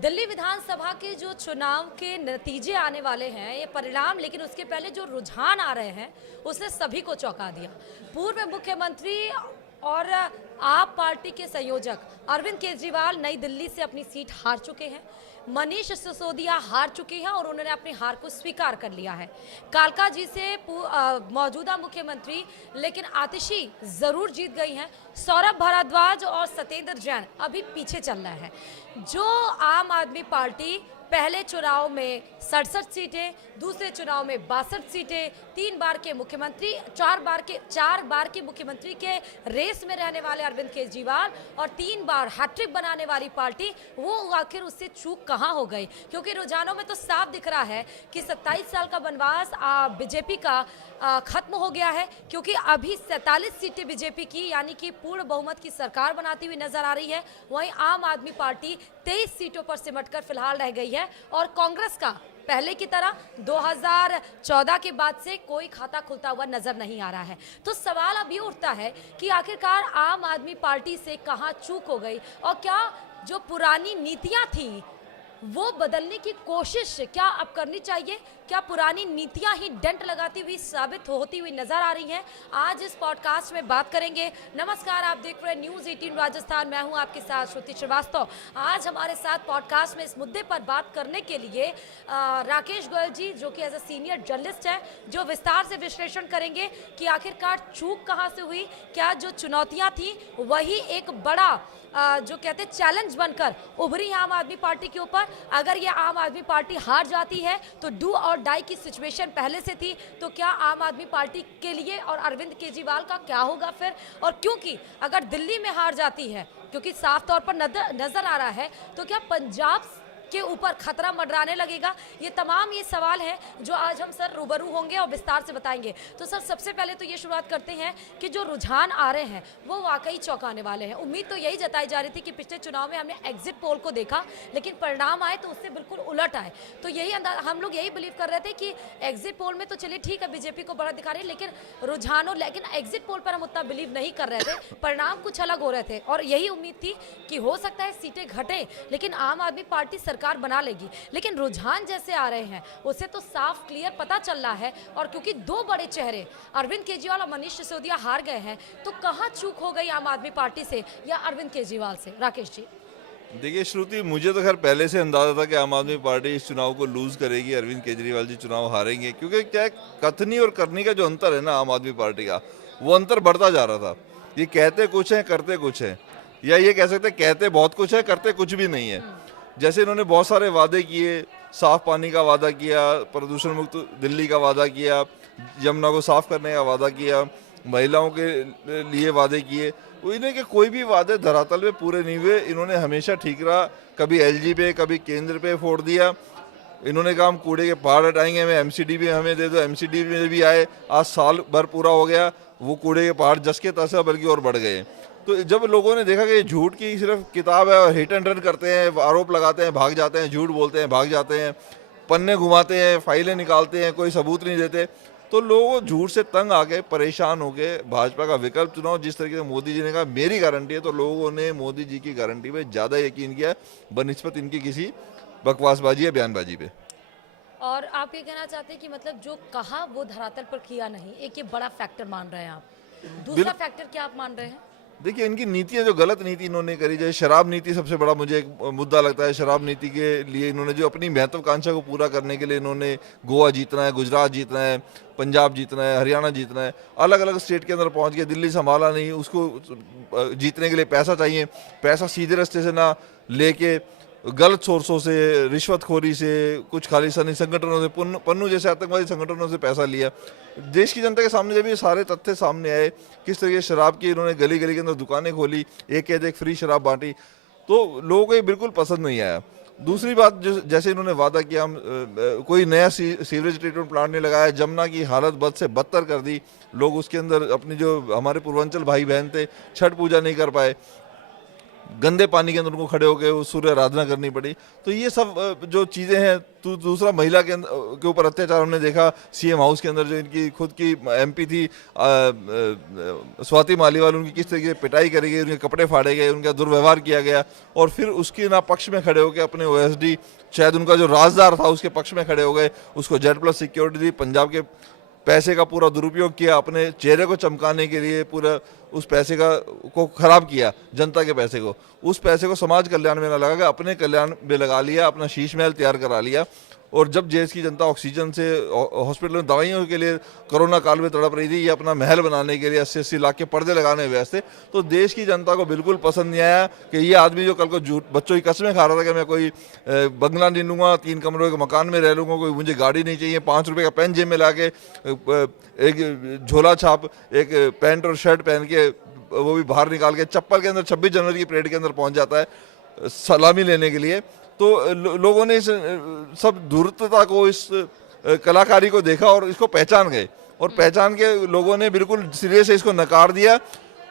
दिल्ली विधानसभा के जो चुनाव के नतीजे आने वाले हैं, ये परिणाम, लेकिन उसके पहले जो रुझान आ रहे हैं उसने सभी को चौंका दिया। पूर्व मुख्यमंत्री और आप पार्टी के संयोजक अरविंद केजरीवाल नई दिल्ली से अपनी सीट हार चुके हैं। मनीष सिसोदिया हार चुके हैं और उन्होंने अपनी हार को स्वीकार कर लिया है। कालका जी से मौजूदा मुख्यमंत्री लेकिन आतिशी जरूर जीत गई हैं। सौरभ भारद्वाज और सत्येंद्र जैन अभी पीछे चल रहे हैं। जो आम आदमी पार्टी पहले चुनाव में 67 सीटें, दूसरे चुनाव में 62 सीटें, 3 बार के मुख्यमंत्री, 4 बार के मुख्यमंत्री के रेस में रहने वाले अरविंद केजरीवाल और 3 बार हैट्रिक बनाने वाली पार्टी, वो आखिर उससे चूक कहां हो गई? क्योंकि रुझानों में तो साफ दिख रहा है कि 27 साल का वनवास बीजेपी का खत्म हो गया है, क्योंकि अभी 47 सीटें बीजेपी की यानी कि पूर्ण बहुमत की सरकार बनाती हुई नजर आ रही है। वहीं आम आदमी पार्टी 23 सीटों पर सिमटकर फिलहाल रह गई है और कांग्रेस का पहले की तरह 2014 के बाद से कोई खाता खुलता हुआ नजर नहीं आ रहा है। तो सवाल अब ये उठता है कि आखिरकार आम आदमी पार्टी से कहां चूक हो गई और क्या जो पुरानी नीतियां थी वो बदलने की कोशिश क्या अब करनी चाहिए? क्या पुरानी नीतियां ही डेंट लगाती हुई साबित होती हुई नजर आ रही हैं? आज इस पॉडकास्ट में बात करेंगे। नमस्कार, आप देख रहे हैं न्यूज़ 18 राजस्थान। मैं हूं आपके साथ श्रुति श्रीवास्तव। आज हमारे साथ पॉडकास्ट में इस मुद्दे पर बात करने के लिए राकेश गोयल जी, जो कि एज ए सीनियर जर्नलिस्ट है, जो विस्तार से विश्लेषण करेंगे कि आखिरकार चूक कहां से हुई। क्या जो चुनौतियां थी वही एक बड़ा जो कहते हैं चैलेंज बनकर उभरी है आम आदमी पार्टी के ऊपर? अगर ये आम आदमी पार्टी हार जाती है तो डू और डाई की सिचुएशन पहले से थी, तो क्या आम आदमी पार्टी के लिए और अरविंद केजरीवाल का क्या होगा फिर? और क्योंकि अगर दिल्ली में हार जाती है, क्योंकि साफ तौर पर नजर आ रहा है, तो क्या पंजाब के ऊपर खतरा मंडराने लगेगा? ये तमाम ये सवाल हैं जो आज हम सर रूबरू होंगे और विस्तार से बताएंगे। तो सर, सबसे पहले तो ये शुरुआत करते हैं कि जो रुझान आ रहे हैं वो वाकई चौंकाने वाले हैं। उम्मीद तो यही जताई जा रही थी कि पिछले चुनाव में हमने एग्जिट पोल को देखा, लेकिन परिणाम आए तो उससे बिल्कुल उलट आए। तो यही हम लोग यही बिलीव कर रहे थे कि एग्जिट पोल में तो चलिए ठीक है, बीजेपी को बड़ा दिखा रही है, लेकिन एग्जिट पोल पर हम उतना बिलीव नहीं कर रहे थे। परिणाम कुछ अलग हो रहे थे और यही उम्मीद थी कि हो सकता है सीटें घटे लेकिन आम आदमी पार्टी सरकार बना लेगी। लेकिन रुझान जैसे आ रहे हैं उससे तो साफ क्लियर पता चल रहा है, और क्योंकि 2 बड़े चेहरे अरविंद केजरीवाल और मनीष सिसोदिया हार गए हैं, तो कहां चूक हो गई आम आदमी पार्टी से या अरविंद केजरीवाल से? राकेश जी। देखिए श्रुति, मुझे तो खैर पहले से अंदाजा था कि आम आदमी पार्टी इस चुनाव को लूज करेगी, अरविंद केजरीवाल जी चुनाव हारेंगे, क्योंकि क्या है, कथनी और करनी का जो अंतर है ना आम आदमी पार्टी का, वो अंतर बढ़ता जा रहा था। ये कहते कुछ है, करते कुछ है, या ये कह सकते कहते बहुत कुछ है, करते कुछ भी नहीं है। जैसे इन्होंने बहुत सारे वादे किए, साफ पानी का वादा किया, प्रदूषण मुक्त दिल्ली का वादा किया, यमुना को साफ करने का वादा किया, महिलाओं के लिए वादे किए, वो इन्हें कि कोई भी वादे धरातल पे पूरे नहीं हुए। इन्होंने हमेशा ठीकरा कभी एलजी पे कभी केंद्र पे फोड़ दिया। इन्होंने कहा हम कूड़े के पहाड़ हटाएंगे, हमें एमसीडी भी हमें दे दो, एमसीडी में भी आए, आज साल भर पूरा हो गया, वो कूड़े के पहाड़ जस के तस बल्कि और बढ़ गए। तो जब लोगों ने देखा कि ये झूठ की सिर्फ किताब है और हिट एंड रन करते हैं, आरोप लगाते हैं, भाग जाते हैं, झूठ बोलते हैं, भाग जाते हैं, पन्ने घुमाते हैं, फाइलें निकालते हैं, कोई सबूत नहीं देते, तो लोग झूठ से तंग आके परेशान होके भाजपा का विकल्प चुनाव, जिस तरीके से मोदी जी ने कहा मेरी गारंटी है, तो लोगों ने मोदी जी की गारंटी पे ज़्यादा यकीन किया बनिस्बत इनकी किसी बकवासबाजी या बयानबाजी पे। और आप ये कहना चाहते हैं कि मतलब जो कहा वो धरातल पर किया नहीं, एक ये बड़ा फैक्टर मान रहे हैं आप? दूसरा फैक्टर क्या आप मान रहे हैं? देखिए, इनकी नीतियां, जो गलत नीति इन्होंने करी, जैसे शराब नीति सबसे बड़ा मुझे एक मुद्दा लगता है। शराब नीति के लिए इन्होंने जो अपनी महत्वाकांक्षा को पूरा करने के लिए इन्होंने गोवा जीतना है, गुजरात जीतना है, पंजाब जीतना है, हरियाणा जीतना है, अलग अलग स्टेट के अंदर पहुंच गए, दिल्ली संभाला नहीं, उसको जीतने के लिए पैसा चाहिए, पैसा सीधे रास्ते से ना लेके गलत सोर्सों से, रिश्वतखोरी से, कुछ खालिस्तानी संगठनों से, पन्नू जैसे आतंकवादी संगठनों से पैसा लिया। देश की जनता के सामने जब ये सारे तथ्य सामने आए, किस तरीके शराब की इन्होंने गली गली के अंदर दुकानें खोली, एक फ्री शराब बांटी, तो लोगों को ये बिल्कुल पसंद नहीं आया। दूसरी बात, जो जैसे इन्होंने वादा किया, हम कोई नया सीवरेज ट्रीटमेंट प्लांट नहीं लगाया, जमुना की हालत बद से बदतर कर दी, लोग उसके अंदर अपनी जो हमारे पूर्वांचल भाई बहन थे छठ पूजा नहीं कर पाए। गंदे पानी के अंदर उनको खड़े होकर वो सूर्य आराधना करनी पड़ी। तो ये सब जो चीज़ें हैं, तो दूसरा महिला के ऊपर अत्याचार हमने देखा सीएम हाउस के अंदर, जो इनकी खुद की एमपी थी स्वाति मालीवाल, उनकी किस तरीके से पिटाई करी गई, उनके कपड़े फाड़े गए, उनका दुर्व्यवहार किया गया, और फिर उसके ना पक्ष में खड़े होकर अपने ओएसडी, शायद उनका जो राजदार था उसके पक्ष में खड़े हो गए, उसको जेड+ सिक्योरिटी दी, पंजाब के पैसे का पूरा दुरुपयोग किया, अपने चेहरे को चमकाने के लिए पूरा उस पैसे को खराब किया, जनता के पैसे को, उस पैसे को समाज कल्याण में ना लगा, अपने कल्याण में लगा लिया, अपना शीश महल तैयार करा लिया। और जब देश की जनता ऑक्सीजन से, हॉस्पिटल में दवाइयों के लिए कोरोना काल में तड़प रही थी, ये अपना महल बनाने के लिए 80-80 लाख के पर्दे लगाने में व्यस्त थे, तो देश की जनता को बिल्कुल पसंद नहीं आया कि ये आदमी जो कल को झूठ बच्चों की कसमें खा रहा था कि मैं कोई बंगला नहीं लूँगा, 3 कमरों के मकान में रह लूँगा, कोई मुझे गाड़ी नहीं चाहिए, 5 रुपये का पेन जेब में ला के, एक झोला छाप, एक पैंट और शर्ट पहन के, वो भी बाहर निकाल के, चप्पल के अंदर 26 जनवरी की परेड के अंदर पहुँच जाता है सलामी लेने के लिए। तो लोगों ने इस सब धूर्तता को, इस कलाकारी को देखा और इसको पहचान गए, और पहचान के लोगों ने बिल्कुल सिरे से इसको नकार दिया।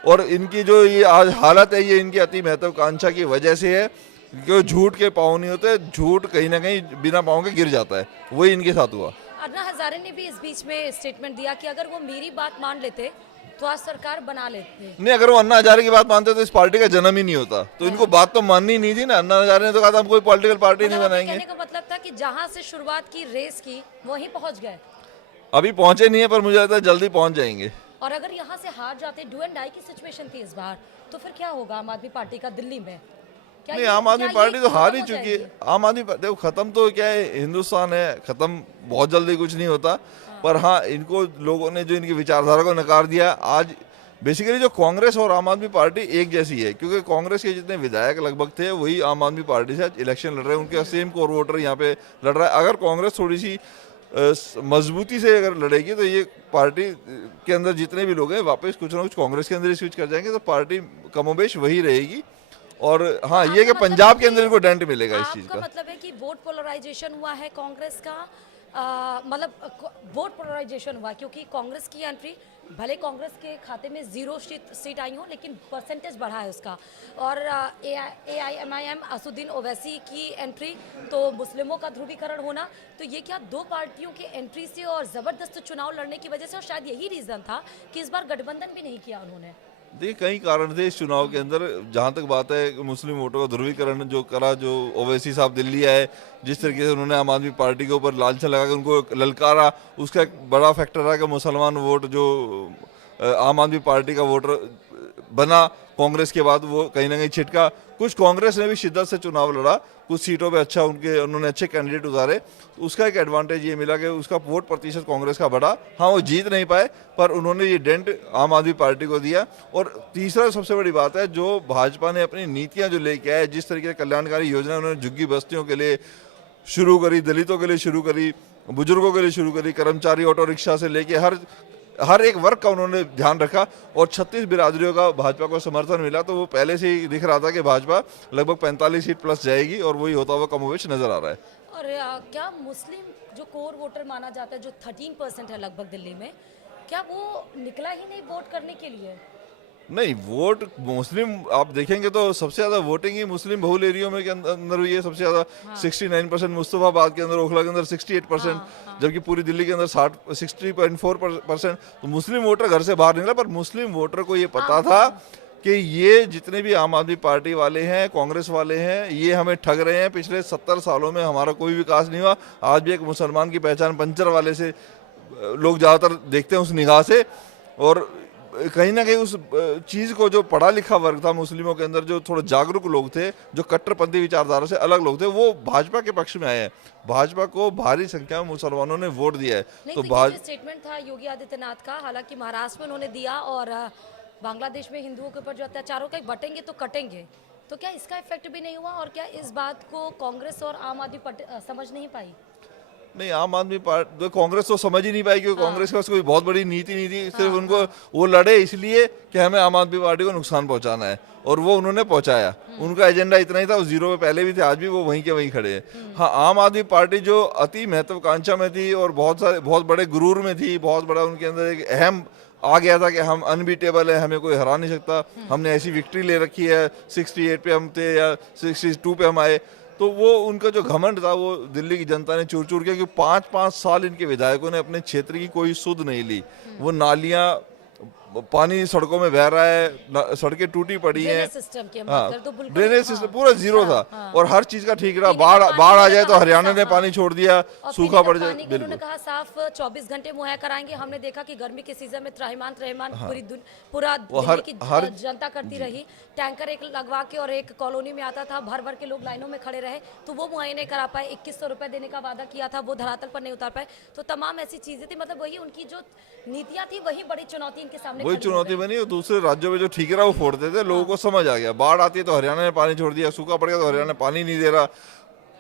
और इनकी जो ये आज हालत है, ये इनकी अति महत्वाकांक्षा की वजह से है, क्योंकि झूठ के पाँव नहीं होते, झूठ कहीं ना कहीं बिना पाँव के गिर जाता है, वही इनके साथ हुआ। अन्ना हजारे ने भी इस बीच में स्टेटमेंट दिया कि अगर वो मेरी बात मान लेते तो आज सरकार बना लेते। नहीं, अगर वो अन्ना हजारे की बात मानते तो इस पार्टी का जन्म ही नहीं होता। तो इनको बात तो माननी नहीं थी ना। अन्ना हजारे ने तो कहा था हम कोई पॉलिटिकल पार्टी नहीं बनाएंगे। कहने का मतलब था कि जहां से शुरुआत की, रेस की, वहीं पहुंच गए। अभी पहुंचे नहीं है, पर मुझे लगता है जल्दी पहुंच जाएंगे। और अगर यहाँ से हार जाते, डू एंड डाई की सिचुएशन थी इस बार, तो फिर क्या होगा आम आदमी पार्टी का दिल्ली में? नहीं, आम आदमी पार्टी तो हार ही चुकी है। आम आदमी देखो, खत्म तो क्या है, हिंदुस्तान है, खत्म बहुत जल्दी कुछ नहीं होता। पर हाँ, इनको लोगों ने जो इनकी विचारधारा को नकार दिया। आज बेसिकली जो कांग्रेस और आम आदमी पार्टी एक जैसी है, क्योंकि कांग्रेस के जितने विधायक लगभग थे वही आम आदमी पार्टी से इलेक्शन लड़ रहे हैं, उनके सेम कोर वोटर यहाँ पे लड़ रहा है। अगर कांग्रेस थोड़ी सी मजबूती से अगर लड़ेगी तो ये पार्टी के अंदर जितने भी लोग हैं वापस कुछ ना कुछ कांग्रेस के अंदर ही स्विच कर जाएंगे, तो पार्टी कमोबेश वही रहेगी। और हाँ, ये कि पंजाब के अंदर इनको डेंट मिलेगा इस चीज़ का। मतलब है कि वोट पोलराइजेशन हुआ है कांग्रेस का, मतलब वोट पोलराइजेशन हुआ क्योंकि कांग्रेस की एंट्री, भले कांग्रेस के खाते में 0 सीट आई हो, लेकिन परसेंटेज बढ़ा है उसका। और AIMIM असुद्दीन ओवैसी की एंट्री, तो मुस्लिमों का ध्रुवीकरण होना, तो ये क्या 2 पार्टियों की एंट्री से और ज़बरदस्त चुनाव लड़ने की वजह से, और शायद यही रीज़न था कि इस बार गठबंधन भी नहीं किया उन्होंने। देखिए, कई कारण थे इस चुनाव के अंदर। जहाँ तक बात है मुस्लिम वोटों का ध्रुवीकरण जो करा, जो ओवैसी साहब दिल्ली आए, जिस तरीके से उन्होंने आम आदमी पार्टी के ऊपर लालचा लगा के उनको ललकारा, उसका एक बड़ा फैक्टर रहा कि मुसलमान वोट जो आम आदमी पार्टी का वोटर बना कांग्रेस के बाद, वो कहीं ना कहीं छिटका। कुछ कांग्रेस ने भी शिद्दत से चुनाव लड़ा, कुछ सीटों पे अच्छा उन्होंने अच्छे कैंडिडेट उतारे, तो उसका एक एडवांटेज ये मिला कि उसका वोट प्रतिशत कांग्रेस का बढ़ा। हाँ, वो जीत नहीं पाए, पर उन्होंने ये डेंट आम आदमी पार्टी को दिया। और तीसरा सबसे बड़ी बात है, जो भाजपा ने अपनी नीतियाँ जो लेके आए, जिस तरीके से कल्याणकारी योजना उन्होंने झुग्गी बस्तियों के लिए शुरू करी, दलितों के लिए शुरू करी, बुजुर्गों के लिए शुरू करी, कर्मचारी ऑटो रिक्शा से लेके हर एक वर्ग का उन्होंने ध्यान रखा, और 36 बिरादरियों का भाजपा को समर्थन मिला। तो वो पहले से ही दिख रहा था कि भाजपा लगभग 45 सीट प्लस जाएगी, और वही होता हुआ कमोबेश नजर आ रहा है। और क्या मुस्लिम जो कोर वोटर माना जाता है, जो 13% है लगभग दिल्ली में, क्या वो निकला ही नहीं वोट करने के लिए? नहीं, वोट मुस्लिम आप देखेंगे तो सबसे ज़्यादा वोटिंग ही मुस्लिम बहुल एरियो में के अंदर हुई है। सबसे ज़्यादा 69%, मुस्तफाबाद के अंदर, ओखला के अंदर 68%, जबकि पूरी दिल्ली के अंदर 60.4%। तो मुस्लिम वोटर घर से बाहर निकला। पर मुस्लिम वोटर को ये पता था कि ये जितने भी आम आदमी पार्टी वाले हैं, कांग्रेस वाले हैं, ये हमें ठग रहे हैं। पिछले 70 सालों में हमारा कोई विकास नहीं हुआ। आज भी एक मुसलमान की पहचान पंचर वाले से लोग ज़्यादातर देखते हैं, उस निगाह से। और कहीं ना कहीं उस चीज़ को, जो पढ़ा लिखा वर्ग था मुस्लिमों के अंदर, जो थोड़े जागरूक लोग थे, जो कट्टरपंथी विचारधारा से अलग लोग थे, वो भाजपा के पक्ष में आए हैं। भाजपा को भारी संख्या में मुसलमानों ने वोट दिया है। तो स्टेटमेंट था योगी आदित्यनाथ का, हालांकि महाराष्ट्र में उन्होंने दिया, और बांग्लादेश में हिंदुओं के ऊपर जो अत्याचारों का बटेंगे तो कटेंगे, तो क्या इसका इफेक्ट भी नहीं हुआ? और क्या इस बात को कांग्रेस और आम आदमी पार्टी समझ नहीं पाई? नहीं, आम आदमी पार्टी तो कांग्रेस तो समझ ही नहीं पाई, क्योंकि कांग्रेस के पास कोई बहुत बड़ी नीति नहीं थी। सिर्फ उनको वो लड़े इसलिए कि हमें आम आदमी पार्टी को नुकसान पहुंचाना है, और वो उन्होंने पहुंचाया। उनका एजेंडा इतना ही था, वो 0 पे पहले भी थे, आज भी वो वहीं के वहीं खड़े हैं। हाँ, आम आदमी पार्टी जो अति महत्वाकांक्षा में थी और बहुत बड़े गुरूर में थी, बहुत बड़ा उनके अंदर एक अहम आ गया था कि हम अनबीटेबल है, हमें कोई हरा नहीं सकता, हमने ऐसी विक्ट्री ले रखी है, 68 पे हम थे या 62 पे हम आए। तो वो उनका जो घमंड था वो दिल्ली की जनता ने चूर चूर किया, कि 5-5 साल इनके विधायकों ने अपने क्षेत्र की कोई सुध नहीं ली। वो नालियां, पानी सड़कों में बह रहा है, सड़कें टूटी पड़ी हैं, ड्रेनेज सिस्टम की हम बात करें तो बिल्कुल ड्रेनेज सिस्टम पूरा जीरो था, हाँ। और हर चीज का ठीक रहा। पीने का पानी बाढ़ आ उन्होंने जाए तो कहा हरियाणा ने साफ, पानी छोड़ दिया, और सूखा पीने पड़ का जाए। पानी का उन्होंने बिल्कुल कहा साफ 24 घंटे मुहैया कराएंगे। हमने देखा कि गर्मी के सीजन में त्रहिमान पूरा दिल्ली की जनता करती रही। टैंकर एक लगवा के और एक कॉलोनी में आता था, भर भर के लोग लाइनों में खड़े रहे, तो वो मुहैया नहीं करा पाए। 2100 रुपए देने का वादा किया था, वो धरातल पर नहीं उतार पाए। तो तमाम ऐसी चीजें थी, मतलब वही उनकी जो नीतियां थी वही बड़ी चुनौती इनके सामने वही खड़ी हो चुनौती गई। बनी, और दूसरे राज्यों में जो ठीक रहा वो फोड़ते थे। लोगों को समझ आ गया, बाढ़ आती है तो हरियाणा ने पानी छोड़ दिया, सूखा पड़ गया तो हरियाणा ने पानी नहीं दे रहा,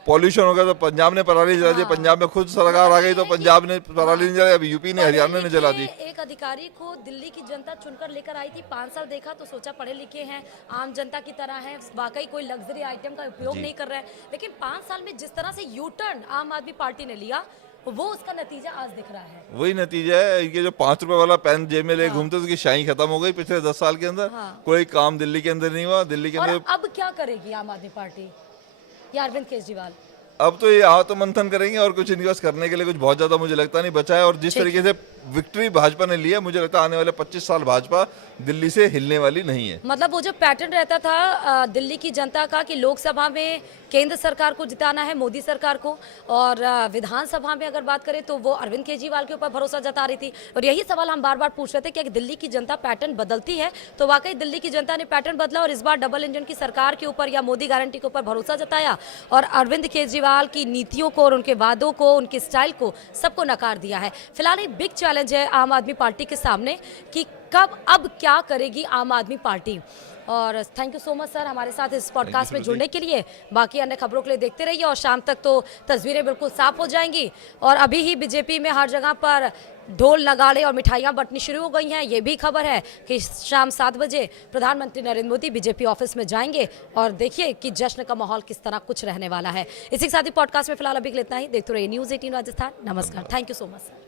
पॉल्यूशन हो गया तो पंजाब ने पराली जला दी, पंजाब में खुद सरकार आ गई तो पंजाब ने पराली नहीं जलाई, अभी यूपी ने, हरियाणा ने जला दी। एक अधिकारी को दिल्ली की जनता चुनकर लेकर आई थी, 5 साल देखा तो सोचा पढ़े लिखे हैं, आम जनता की तरह हैं, वाकई कोई लग्जरी आइटम का उपयोग नहीं कर रहे हैं। लेकिन 5 साल में जिस तरह से यू टर्न आम आदमी पार्टी ने लिया, वो उसका नतीजा आज दिख रहा है। वही नतीजा है। इनके जो 5 रुपए वाला पेन जेब में ले घूमते थे, उसकी शाही खत्म हो गई पिछले 10 साल के अंदर। कोई काम दिल्ली के अंदर नहीं हुआ। दिल्ली के और अंदर अब क्या करेगी आम आदमी पार्टी या अरविंद केजरीवाल? अब तो ये आत्ममंथन करेंगे, और कुछ इन्वेस्ट करने के लिए कुछ बहुत ज्यादा मुझे लगता नहीं बचा है। और जिस तरीके से विक्ट्री भाजपा ने ली है, मुझे लगता है आने वाले 25 साल भाजपा दिल्ली से हिलने वाली नहीं है। मतलब वो जो पैटर्न रहता था दिल्ली की जनता का कि लोकसभा में केंद्र सरकार को जिताना है, मोदी सरकार को, और विधानसभा में अगर बात करें तो वो अरविंद केजरीवाल के ऊपर भरोसा जता रही थी। और यही सवाल हम बार बार पूछ रहे थे कि दिल्ली की जनता पैटर्न बदलती है, तो वाकई दिल्ली की जनता ने पैटर्न बदला और इस बार डबल इंजन की सरकार के ऊपर या मोदी गारंटी के ऊपर भरोसा जताया, और अरविंद केजरीवाल की नीतियों को और उनके वादों को, उनके स्टाइल को, सबको नकार दिया है। फिलहाल एक बिग चैलेंज है आम आदमी पार्टी के सामने कि कब अब क्या करेगी आम आदमी पार्टी। और thank you so much sir हमारे साथ इस पॉडकास्ट में जुड़ने के लिए। बाकी अन्य खबरों के लिए देखते रहिए, और शाम तक तो तस्वीरें बिल्कुल साफ हो जाएंगी। और अभी ही बीजेपी में हर जगह पर ढोल नगाड़े और मिठाइयाँ बंटनी शुरू हो गई हैं। ये भी खबर है कि शाम 7 बजे प्रधानमंत्री नरेंद्र मोदी बीजेपी ऑफिस में जाएंगे, और देखिए कि जश्न का माहौल किस तरह कुछ रहने वाला है। इसी के साथ ही पॉडकास्ट में फिलहाल अभी के लिए इतना ही। देखते रहिए न्यूज़ 18 राजस्थान। नमस्कार, thank you so much sir.